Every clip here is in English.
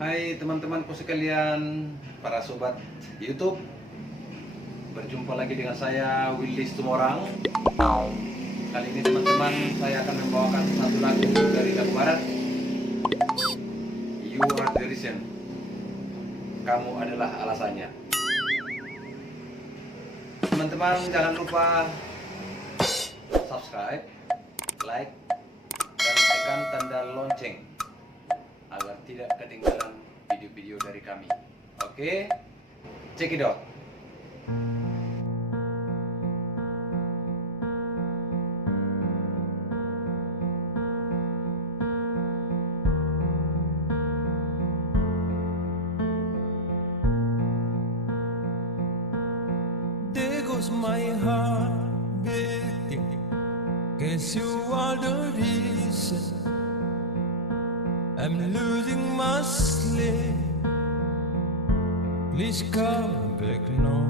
Hai teman-temanku sekalian, para sobat YouTube. Berjumpa lagi dengan saya, Willis Tumorang. Kali ini teman-teman, saya akan membawakan satu lagu dari lagu barat, You Are The Reason. Kamu adalah alasannya. Teman-teman jangan lupa subscribe, like, dan tekan tanda lonceng agar tidak ketinggalan video-video dari kami. Oke, check it out. There goes my heart beating, guess you are the reason I'm losing my sleep. Please come back now.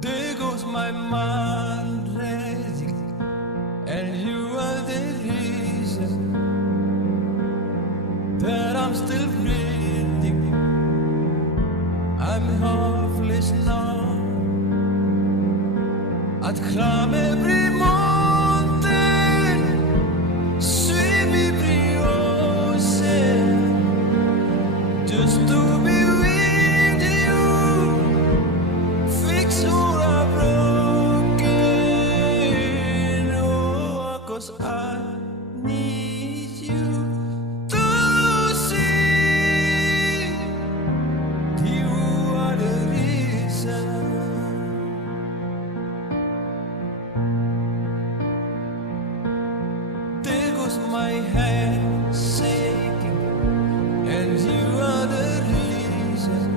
There goes my mind racing, and you are the reason that I'm still breathing. I'm hopeless now. I'd climb every mountain, swim every ocean, just to be with you, fix what I've broken. Oh, 'cause I need you to see you are the reason. There goes my hand shaking, and you are the reason.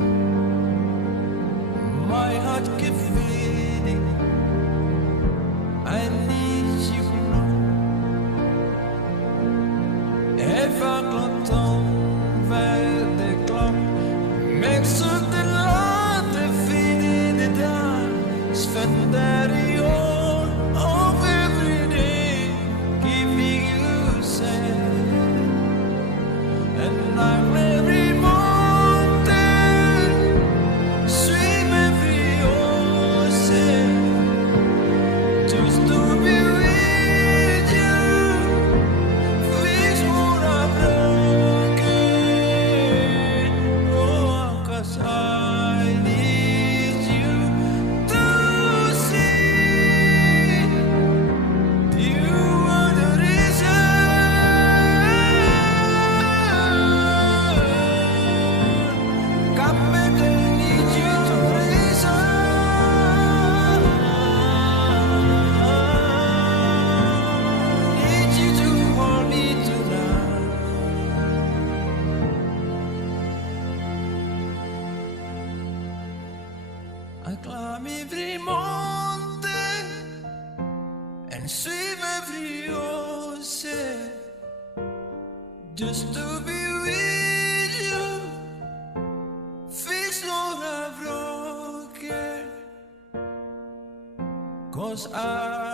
My heart keeps beating. I need you now. If I clock on the clock makes up the light, defeating the dark, spend that all of every day, keeping you safe. And I'm every mountain, swim every ocean, just to be with you, fix what I've broken. Oh, 'cause I need you to see you are the reason. Come back, I need you to reason. Need you to hold me tonight. I climb every mountain and swim every ocean, just to be with you, fix what I've broken. 'Cause I